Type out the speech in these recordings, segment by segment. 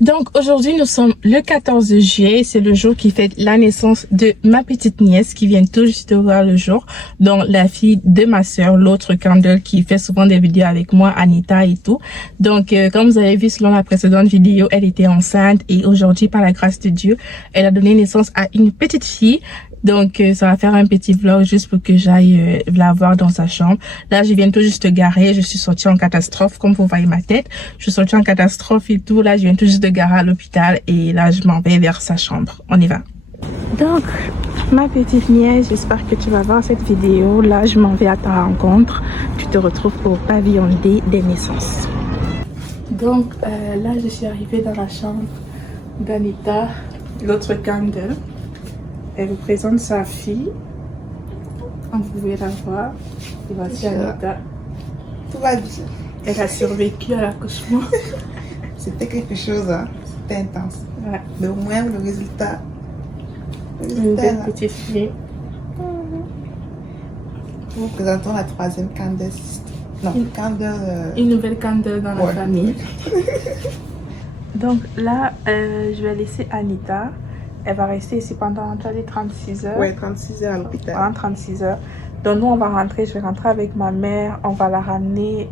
Donc aujourd'hui nous sommes le 14 juillet, c'est le jour qui fête la naissance de ma petite nièce qui vient tout juste de voir le jour, donc la fille de ma soeur, l'autre Candle qui fait souvent des vidéos avec moi, Anita et tout. Donc comme vous avez vu selon la précédente vidéo, elle était enceinte et aujourd'hui par la grâce de Dieu, elle a donné naissance à une petite fille. Donc ça va faire un petit vlog juste pour que j'aille la voir dans sa chambre. Là je viens tout juste de garer, je suis sortie en catastrophe comme vous voyez ma tête. Je suis sortie en catastrophe et tout. Là je viens tout juste de garer à l'hôpital et là je m'en vais vers sa chambre. On y va. Donc ma petite nièce, j'espère que tu vas voir cette vidéo. Là je m'en vais à ta rencontre. Tu te retrouves au pavillon D des naissances. Donc là je suis arrivée dans la chambre d'Anita, l'autre Candle. Elle vous présente sa fille. Vous pouvez la voir. Et voici Anita. Tout va bien. Elle a survécu à l'accouchement. C'était quelque chose, hein. C'était intense. Ouais. Mais au moins, le résultat. Une belle petite fille. Nous vous présentons la troisième Candle. Non, Candle. Une nouvelle Candle dans la Ouais. famille. Donc là, je vais laisser Anita. Elle va rester ici pendant 36 heures. Ouais, 36 heures à l'hôpital. Pendant 36 heures. Donc nous, on va rentrer. Je vais rentrer avec ma mère. On va la ramener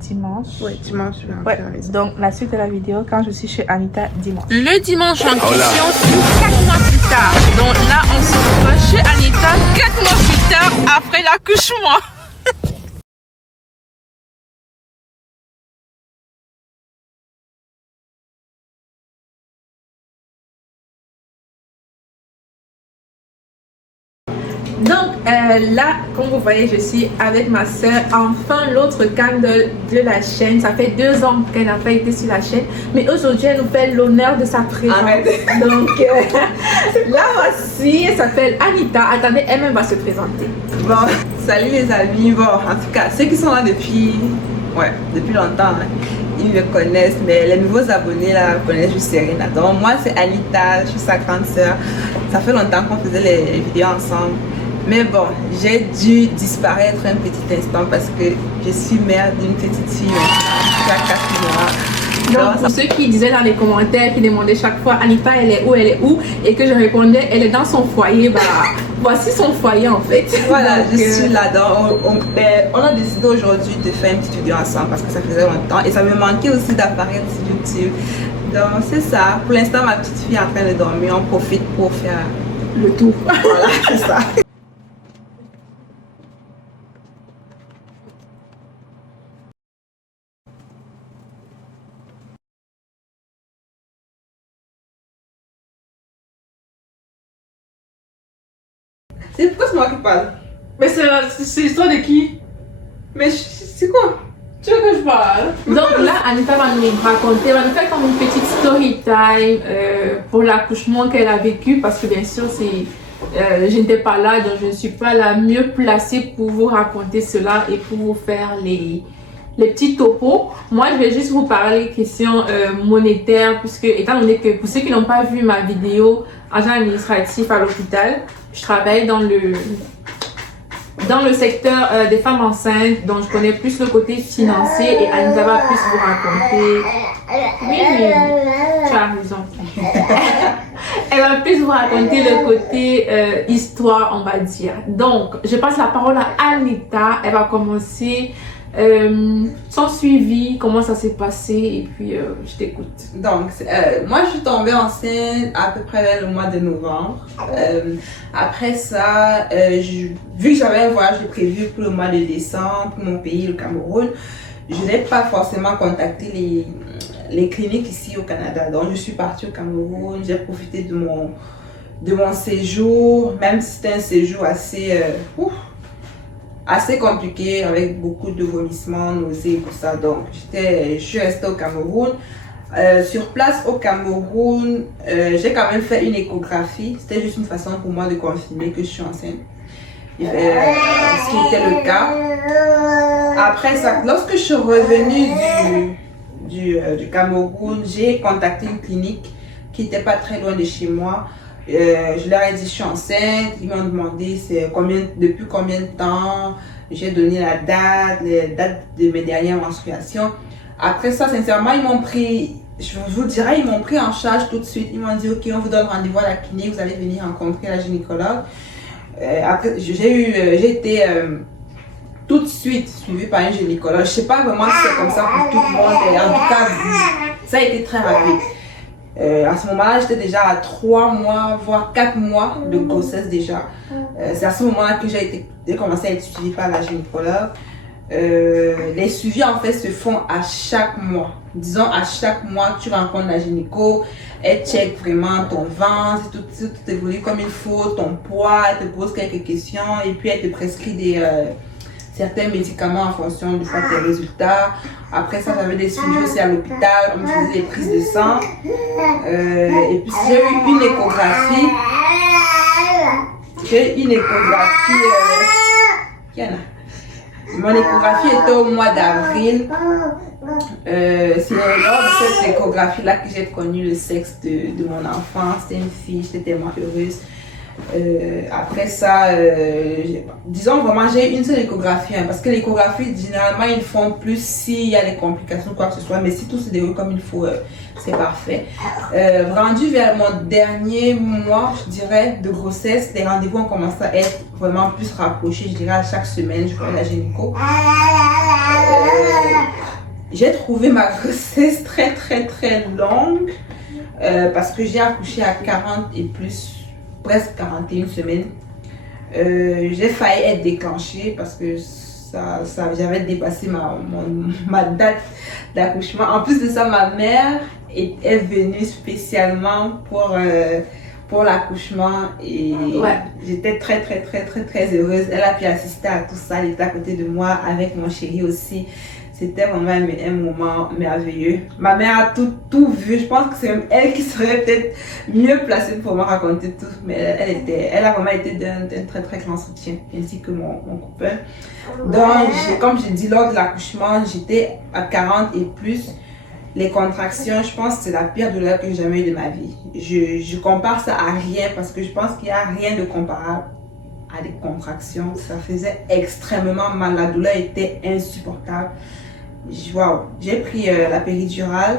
dimanche. Ouais, dimanche, je vais rentrer Ouais, à la maison. donc la suite de la vidéo quand je suis chez Anita dimanche. Le dimanche en question, 4 mois plus tard. Donc là, on se retrouve chez Anita 4 mois plus tard après l'accouchement. Donc là, comme vous voyez, je suis avec ma soeur, enfin l'autre Candle de la chaîne. Ça fait 2 ans qu'elle n'a pas été sur la chaîne, mais aujourd'hui elle nous fait l'honneur de sa présence. Donc là voici, elle s'appelle Anita. Attendez, elle-même va se présenter. Bon, salut les amis. Bon, en tout cas, ceux qui sont là depuis longtemps, hein, ils me connaissent, mais les nouveaux abonnés là connaissent juste Serena. Donc moi c'est Anita, je suis sa grande soeur. Ça fait longtemps qu'on faisait les vidéos ensemble. Mais bon, j'ai dû disparaître un petit instant parce que je suis mère d'une petite fille qui a 4 mois. Donc pour ceux qui disaient dans les commentaires, qui demandaient chaque fois Anita elle est où, et que je répondais elle est dans son foyer, bah voici son foyer en fait. Voilà, donc, je suis là-dedans. On a décidé aujourd'hui de faire une petite vidéo ensemble parce que ça faisait longtemps et ça me manquait aussi d'apparaître sur YouTube. Donc c'est ça. Pour l'instant, ma petite fille est en train de dormir. On profite pour faire le tour. Voilà, c'est ça. C'est pourquoi c'est moi qui parle? Mais c'est l'histoire de qui? Mais c'est quoi? Tu veux que je parle? Donc là, Anita va nous raconter, va nous faire comme une petite story time pour l'accouchement qu'elle a vécu, parce que bien sûr, je n'étais pas là, donc je ne suis pas la mieux placée pour vous raconter cela et pour vous faire les petits topos. Moi, je vais juste vous parler questions monétaires, puisque étant donné que pour ceux qui n'ont pas vu ma vidéo agent administratif à l'hôpital, je travaille dans le secteur des femmes enceintes, donc je connais plus le côté financier et Anita va plus vous raconter. Oui, tu as raison. Elle va plus vous raconter le côté histoire, on va dire. Donc, je passe la parole à Anita. Elle va commencer son suivi, comment ça s'est passé, et puis je t'écoute. Donc, moi je suis tombée enceinte à peu près vers le mois de novembre. Après ça, vu que j'avais un voyage prévu pour le mois de décembre pour mon pays, le Cameroun, je n'ai pas forcément contacté les cliniques ici au Canada. Donc, je suis partie au Cameroun, j'ai profité de mon séjour, même si c'était un séjour assez compliqué avec beaucoup de vomissements, nausées et tout ça. Donc je suis restée au Cameroun. Sur place au Cameroun, j'ai quand même fait une échographie. C'était juste une façon pour moi de confirmer que je suis enceinte. Ce qui était le cas. Après ça, lorsque je suis revenue du Cameroun, j'ai contacté une clinique qui n'était pas très loin de chez moi. Je leur ai dit je suis enceinte. Ils m'ont demandé depuis combien de temps. J'ai donné la date, les dates de mes dernières menstruations. Après ça, sincèrement, ils m'ont pris, je vous dirais, ils m'ont pris en charge tout de suite. Ils m'ont dit, ok, on vous donne rendez-vous à la clinique, vous allez venir rencontrer la gynécologue. Après, j'ai été tout de suite suivie par un gynécologue. Je sais pas vraiment si c'est comme ça pour tout le monde. Et en tout cas, ça a été très rapide. À ce moment-là, j'étais déjà à 3 mois, voire 4 mois de grossesse déjà. C'est à ce moment-là que j'ai commencé à être suivie par la gynécologue. Les suivis en fait se font à chaque mois. Disons à chaque mois, tu rencontres la gynéco, elle check vraiment ton ventre, si tout évolue comme il faut, ton poids, elle te pose quelques questions et puis elle te prescrit certains médicaments en fonction de tes résultats. Après ça, j'avais des suivis aussi à l'hôpital, on me faisait des prises de sang. Et puis j'ai eu une échographie. Mon échographie était au mois d'avril. C'est lors de cette échographie-là que j'ai connu le sexe de mon enfant. C'était une fille, j'étais tellement heureuse. Après ça, disons vraiment, j'ai une seule échographie, parce que l'échographie, généralement, ils font plus s'il y a des complications, quoi que ce soit, mais si tout se déroule comme il faut, c'est parfait. Rendu vers mon dernier mois, je dirais, de grossesse, les rendez-vous ont commencé à être vraiment plus rapprochés, je dirais, à chaque semaine, je vois la gynéco. J'ai trouvé ma grossesse très, très, très longue, parce que j'ai accouché à 40 et plus, presque 41 semaines. J'ai failli être déclenchée parce que j'avais dépassé ma date d'accouchement. En plus de ça, ma mère est venue spécialement pour l'accouchement et j'étais très, très, très, très, très heureuse. Elle a pu assister à tout ça, elle était à côté de moi avec mon chéri aussi. C'était vraiment un moment merveilleux. Ma mère a tout vu. Je pense que c'est même elle qui serait peut-être mieux placée pour me raconter tout. Mais elle a vraiment été d'un très très grand soutien, ainsi que mon copain. Donc, comme j'ai dit, lors de l'accouchement, j'étais à 40 et plus. Les contractions, je pense que c'est la pire douleur que j'ai jamais eue de ma vie. Je compare ça à rien parce que je pense qu'il n'y a rien de comparable à des contractions. Ça faisait extrêmement mal. La douleur était insupportable. J'ai pris la péridurale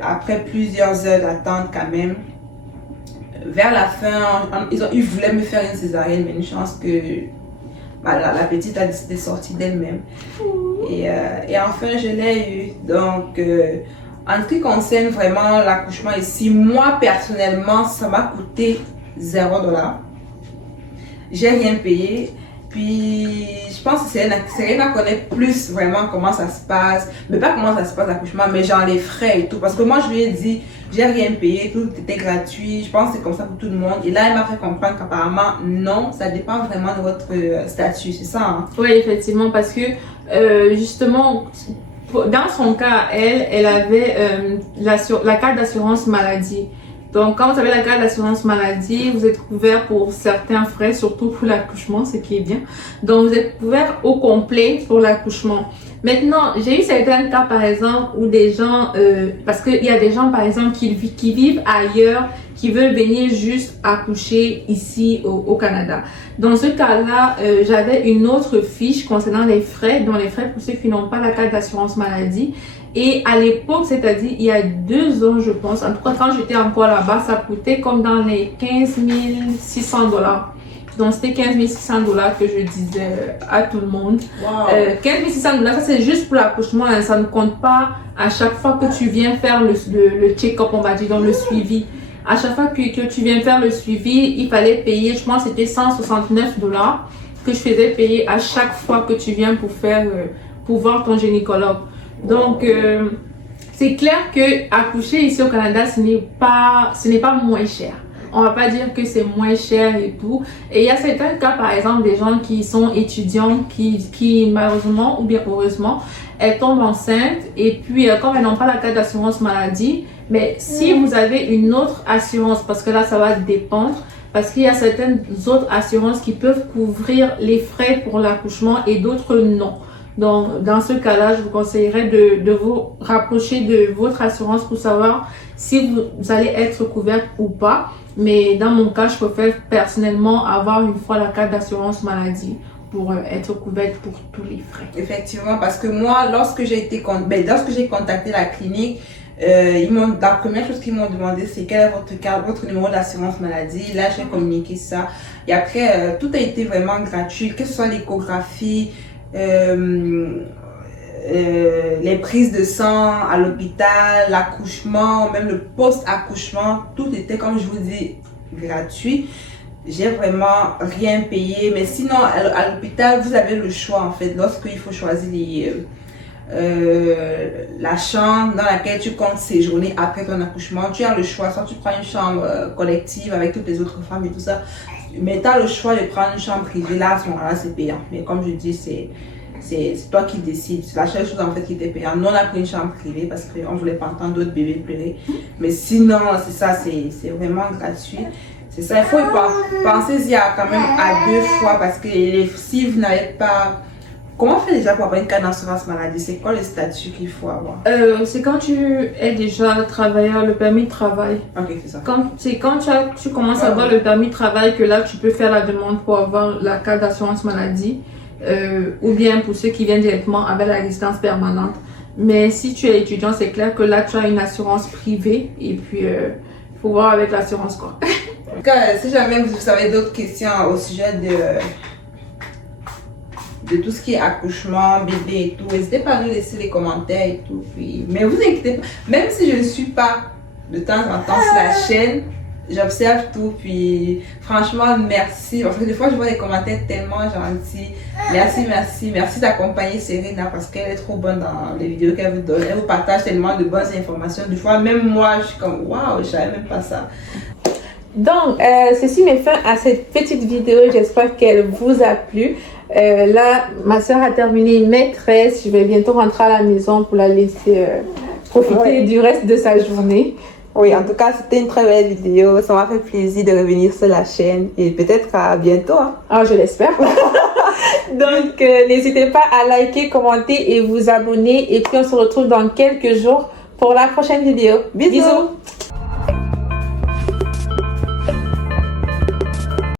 après plusieurs heures d'attente quand même. Vers la fin, ils voulaient me faire une césarienne, mais une chance que la petite a décidé de sortir d'elle-même. Et enfin, je l'ai eu. Donc, en ce qui concerne vraiment l'accouchement ici, moi personnellement, ça m'a coûté $0. J'ai rien payé. Puis, je pense que Serena connaît plus vraiment comment ça se passe. Mais pas comment ça se passe l'accouchement, mais genre les frais et tout. Parce que moi, je lui ai dit, j'ai rien payé, tout était gratuit. Je pense que c'est comme ça pour tout le monde. Et là, elle m'a fait comprendre qu'apparemment, non, ça dépend vraiment de votre statut, c'est ça, hein? Oui, effectivement, parce que justement, dans son cas, elle avait la carte d'assurance maladie. Donc, quand vous avez la carte d'assurance maladie, vous êtes couvert pour certains frais, surtout pour l'accouchement, ce qui est bien. Donc, vous êtes couvert au complet pour l'accouchement. Maintenant, j'ai eu certains cas, par exemple, où des gens, parce qu'il y a des gens, par exemple, qui vivent ailleurs, qui veulent venir juste accoucher ici au Canada. Dans ce cas-là, j'avais une autre fiche concernant les frais, dont les frais pour ceux qui n'ont pas la carte d'assurance maladie. Et à l'époque, c'est-à-dire il y a 2 ans, je pense, en tout cas quand j'étais encore là-bas, ça coûtait comme dans les 15 600 $. Donc c'était 15 600 $ que je disais à tout le monde. Wow. 15 600 $, ça c'est juste pour l'accouchement, hein, ça ne compte pas à chaque fois que tu viens faire le check-up, on va dire, dans le suivi. À chaque fois que tu viens faire le suivi, il fallait payer, je pense que c'était 169 $ que je faisais payer à chaque fois que tu viens pour voir ton gynécologue. Donc, c'est clair que accoucher ici au Canada, ce n'est pas moins cher. On va pas dire que c'est moins cher et tout. Et il y a certains cas, par exemple, des gens qui sont étudiants, qui malheureusement ou bien heureusement, elles tombent enceintes et puis comme elles n'ont pas la carte d'assurance maladie, mais si vous avez une autre assurance, parce que là ça va dépendre, parce qu'il y a certaines autres assurances qui peuvent couvrir les frais pour l'accouchement et d'autres non. Donc, dans ce cas-là, je vous conseillerais de vous rapprocher de votre assurance pour savoir si vous allez être couverte ou pas. Mais dans mon cas, je préfère personnellement avoir une fois la carte d'assurance maladie pour être couverte pour tous les frais. Effectivement, parce que moi, lorsque j'ai contacté la clinique, la première chose qu'ils m'ont demandé, c'est quel est votre carte, votre numéro d'assurance maladie. Là, j'ai communiqué ça. Et après, tout a été vraiment gratuit, que ce soit l'échographie, les prises de sang à l'hôpital, l'accouchement, même le post-accouchement, tout était, comme je vous dis, gratuit. J'ai vraiment rien payé, mais sinon à l'hôpital vous avez le choix en fait. Lorsqu'il faut choisir la chambre dans laquelle tu comptes séjourner après ton accouchement, tu as le choix. Soit tu prends une chambre collective avec toutes les autres femmes et tout ça, mais tu as le choix de prendre une chambre privée. Là à ce moment-là c'est payant, mais comme je dis, c'est toi qui décides. C'est la seule chose en fait qui était payante. Nous on a pris une chambre privée parce qu'on voulait pas entendre d'autres bébés pleurer, mais sinon c'est ça, c'est vraiment gratuit. C'est ça, il faut penser quand même à 2 fois parce que si vous n'avez pas... Comment on fait déjà pour avoir une carte d'assurance maladie? C'est quoi le statut qu'il faut avoir? C'est quand tu es déjà travailleur, le permis de travail. Ok, c'est ça. C'est quand tu commences à avoir le permis de travail que là tu peux faire la demande pour avoir la carte d'assurance maladie. Ou bien pour ceux qui viennent directement avec la résidence permanente. Mais si tu es étudiant, c'est clair que là tu as une assurance privée et puis il faut voir avec l'assurance quoi. En tout cas, si jamais vous avez d'autres questions au sujet de tout ce qui est accouchement, bébé et tout, n'hésitez pas à nous laisser les commentaires et tout. Puis, mais vous inquiétez pas, même si je ne suis pas de temps en temps sur la chaîne, j'observe tout. Puis franchement, merci. Parce que des fois, je vois des commentaires tellement gentils. Merci d'accompagner Serena parce qu'elle est trop bonne dans les vidéos qu'elle vous donne. Elle vous partage tellement de bonnes informations. Des fois, même moi, je suis comme waouh, je savais même pas ça. Donc, ceci met fin à cette petite vidéo. J'espère qu'elle vous a plu. Là, ma soeur a terminé une maîtresse. Je vais bientôt rentrer à la maison pour la laisser profiter du reste de sa journée. Oui, en tout cas, c'était une très belle vidéo. Ça m'a fait plaisir de revenir sur la chaîne et peut-être à bientôt. Hein. Ah, je l'espère. Donc, n'hésitez pas à liker, commenter et vous abonner. Et puis, on se retrouve dans quelques jours pour la prochaine vidéo. Bisous.